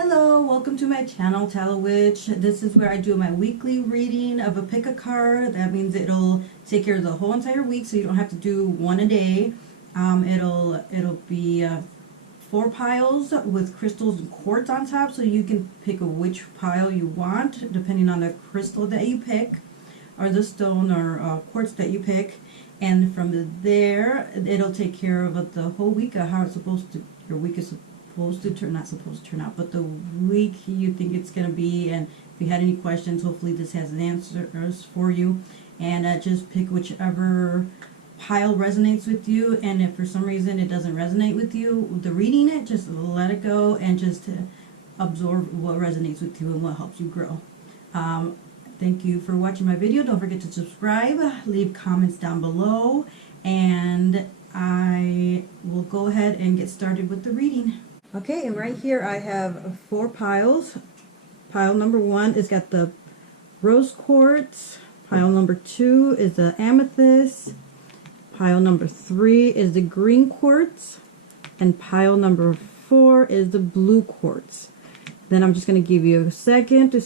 Hello, welcome to my channel, Tallow Witch. This is where I do my weekly reading of a pick a card. That means it'll take care of the whole entire week, so you don't have to do one a day. It'll be 4 piles with crystals and quartz on top, so you can pick which pile you want depending on the crystal that you pick, or the stone or quartz that you pick. And from there, it'll take care of the whole week of how it's supposed to. Your week is supposed to turn, not supposed to turn out, but the week you think it's going to be. And if you had any questions, hopefully this has answers for you. And just pick whichever pile resonates with you. And if for some reason it doesn't resonate with you, the reading it, just let it go and just absorb what resonates with you and what helps you grow. Thank you for watching my video. Don't forget to subscribe, leave comments down below, and I will go ahead and get started with the reading. Okay, and right here I have 4 piles. Pile number 1 is got the rose quartz. Pile number 2 is the amethyst. Pile number 3 is the green quartz. And pile number 4 is the blue quartz. Then I'm just going to give you a second to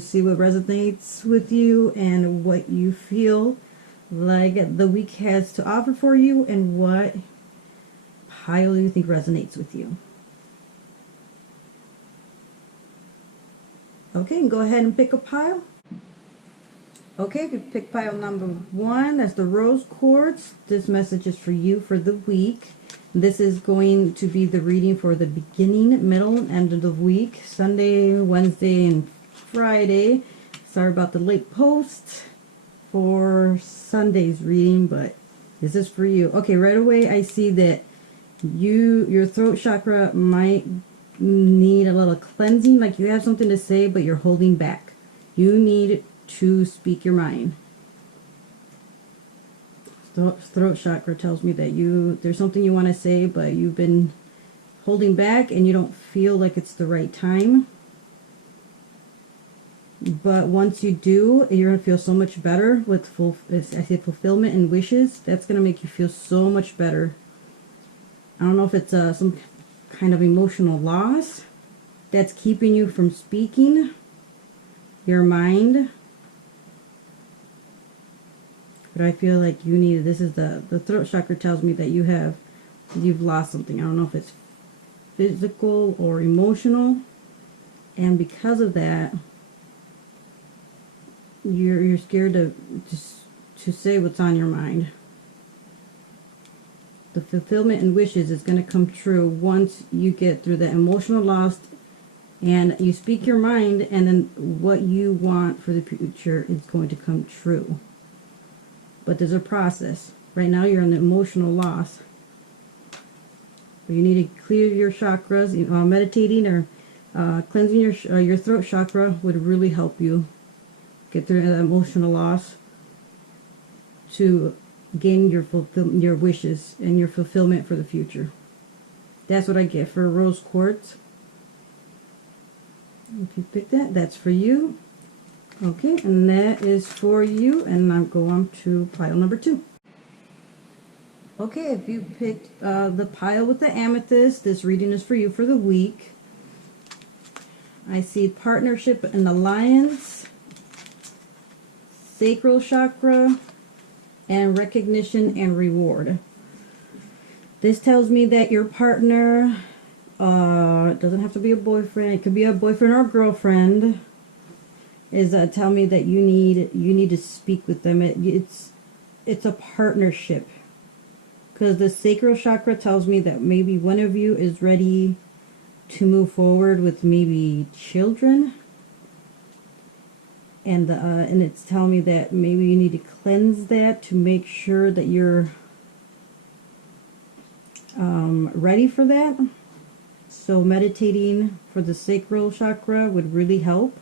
see what resonates with you and what you feel like the week has to offer for you and what pile you think resonates with you. Okay, and go ahead and pick a pile. Okay, if you pick pile number 1, that's the rose quartz. This message is for you for the week. This is going to be the reading for the beginning, middle, and end of the week. Sunday, Wednesday, and Friday. Sorry about the late post for Sunday's reading, but this is for you. Okay, right away I see that your throat chakra might need a little cleansing, like you have something to say but you're holding back. You need to speak your mind. Throat chakra tells me that there's something you want to say but you've been holding back and you don't feel like it's the right time. But once you do, you're going to feel so much better with fulfillment and wishes. That's going to make you feel so much better. I don't know if it's some kind of emotional loss that's keeping you from speaking your mind. But I feel like you need, this is the throat chakra tells me that you've lost something. I don't know if it's physical or emotional. And because of that, you're scared to say what's on your mind. The fulfillment and wishes is going to come true once you get through the emotional loss and you speak your mind, and then what you want for the future is going to come true. But there's a process. Right now you're in the emotional loss. But you need to clear your chakras. Meditating or cleansing your throat chakra would really help you get through that emotional loss to gain your wishes and your fulfillment for the future. That's what I get for rose quartz. If you pick that, that's for you. Okay, and that is for you, and I'll go on to pile number 2. Okay, if you picked the pile with the amethyst, this reading is for you for the week. I see partnership and alliance, sacral chakra, and recognition and reward. This tells me that your partner, it doesn't have to be a boyfriend, it could be a boyfriend or a girlfriend, is tell me that you need to speak with them. It's a partnership, because the sacral chakra tells me that maybe one of you is ready to move forward with maybe children. And it's telling me that maybe you need to cleanse that to make sure that you're ready for that. So meditating for the sacral chakra would really help.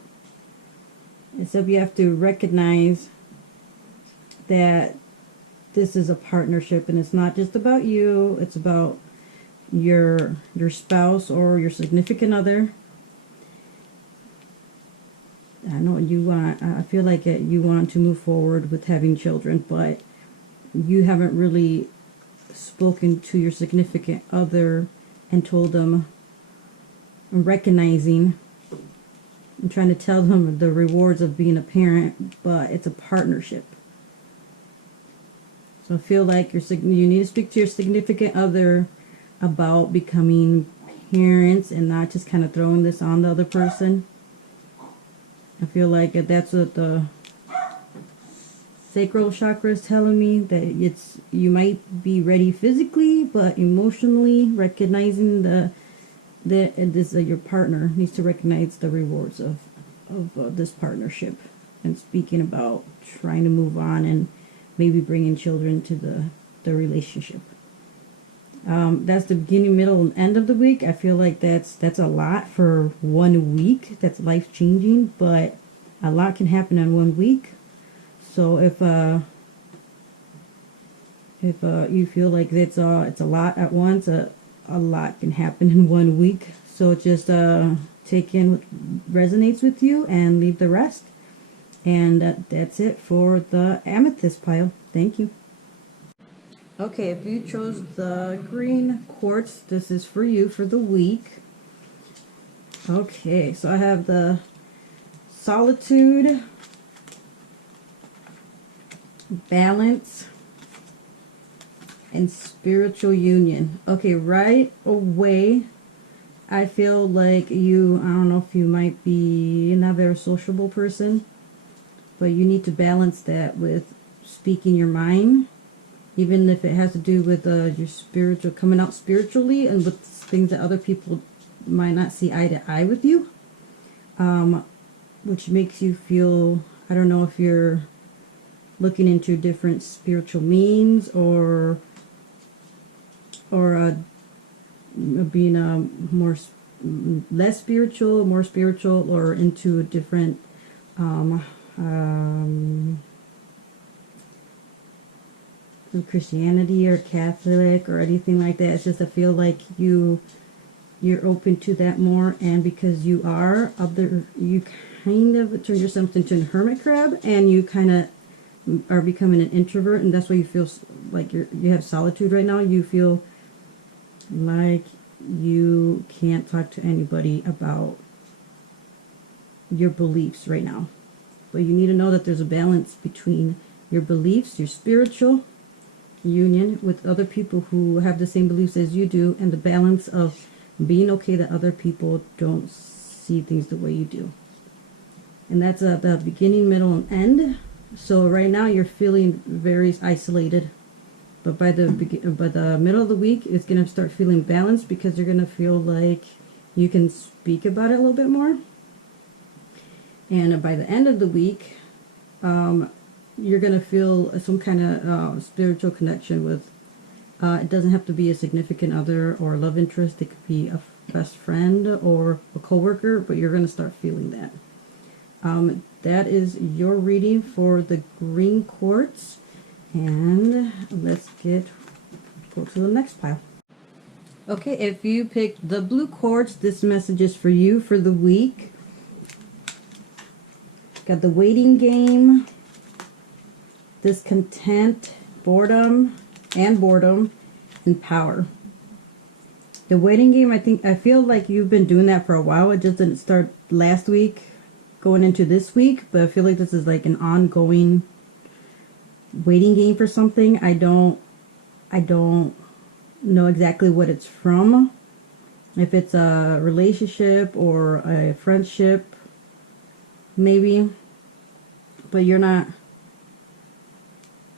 Except you have to recognize that this is a partnership and it's not just about you. It's about your spouse or your significant other. I know I feel like you want to move forward with having children, but you haven't really spoken to your significant other and told them recognizing. I'm trying to tell them the rewards of being a parent, but it's a partnership. So I feel like you need to speak to your significant other about becoming parents and not just kind of throwing this on the other person. I feel like that's what the sacral chakra is telling me, that you might be ready physically, but emotionally recognizing your partner needs to recognize the rewards of this partnership, and speaking about trying to move on and maybe bringing children to the relationship. That's the beginning, middle, and end of the week. I feel like that's a lot for 1 week. That's life changing, but a lot can happen in 1 week. So if you feel like it's a lot at once, a lot can happen in 1 week. So just take in what resonates with you and leave the rest. And that's it for the amethyst pile. Thank you. Okay, if you chose the green quartz, this is for you for the week. Okay, so I have the solitude, balance, and spiritual union. Okay, right away, I feel like I don't know if you might be not a very sociable person, but you need to balance that with speaking your mind, even if it has to do with your spiritual, coming out spiritually, and with things that other people might not see eye to eye with you, which makes you feel, I don't know if you're looking into different spiritual means or being less spiritual, more spiritual, or into a different Christianity or Catholic or anything like that. It's just I feel like you're open to that more, and because you you kind of turn yourself into a hermit crab, and you kind of are becoming an introvert, and that's why you feel like you have solitude right now. You feel like you can't talk to anybody about your beliefs right now. But you need to know that there's a balance between your beliefs, your spiritual union with other people who have the same beliefs as you do, and the balance of being okay that other people don't see things the way you do. And that's the beginning, middle, and end. So right now you're feeling very isolated, but by the middle of the week, it's going to start feeling balanced, because you're going to feel like you can speak about it a little bit more. And by the end of the week, you're going to feel some kind of spiritual connection with, it doesn't have to be a significant other or a love interest. It could be a best friend or a coworker, but you're going to start feeling that. That is your reading for the green quartz. And let's go to the next pile. Okay, if you picked the blue quartz, this message is for you for the week. Got the waiting game, discontent, boredom, and power. The waiting game, I feel like you've been doing that for a while. It just didn't start last week, going into this week, but I feel like this is like an ongoing waiting game for something. I don't know exactly what it's from. If it's a relationship or a friendship, maybe, but you're not.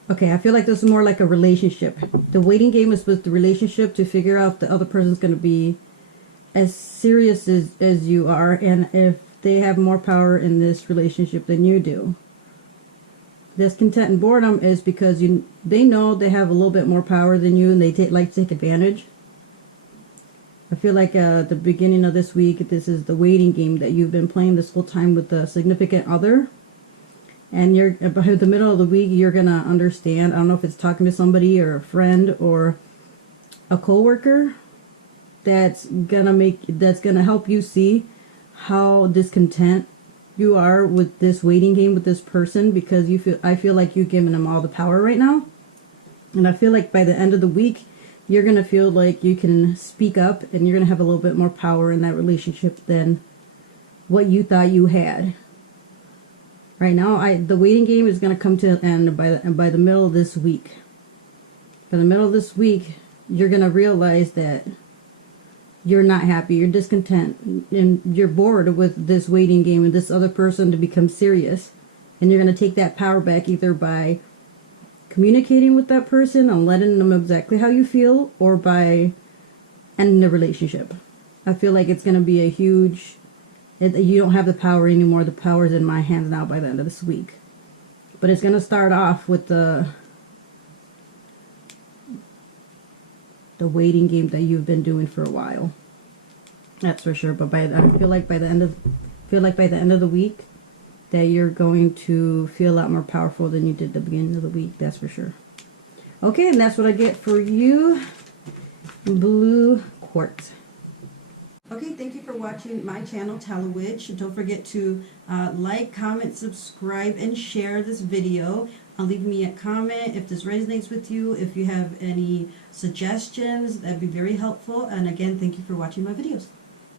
Okay, I feel like this is more like a relationship. The waiting game is with the relationship to figure out if the other person's going to be as serious as you are, and if they have more power in this relationship than you do. Discontent and boredom is because they know they have a little bit more power than you, and they like to take advantage. I feel like at the beginning of this week, this is the waiting game that you've been playing this whole time with the significant other. And you're by the middle of the week, you're going to understand. I don't know if it's talking to somebody or a friend or a coworker that's going to help you see how discontent you are with this waiting game with this person, because I feel like you've given them all the power right now. And I feel like by the end of the week, you're going to feel like you can speak up and you're going to have a little bit more power in that relationship than what you thought you had. Right now, the waiting game is going to come to an end by the middle of this week. By the middle of this week, you're going to realize that you're not happy, you're discontent, and you're bored with this waiting game and this other person to become serious. And you're going to take that power back either by communicating with that person and letting them know exactly how you feel, or by ending the relationship. I feel like it's going to be a huge... you don't have the power anymore. The power's in my hands now by the end of this week. But it's going to start off with the waiting game that you've been doing for a while. That's for sure. But I feel like by the end of the week that you're going to feel a lot more powerful than you did at the beginning of the week. That's for sure. Okay, and that's what I get for you, Blue Quartz. Okay, thank you for watching my channel, Tallow-Witch. Don't forget to like, comment, subscribe, and share this video. Leave me a comment if this resonates with you. If you have any suggestions, that'd be very helpful. And again, thank you for watching my videos.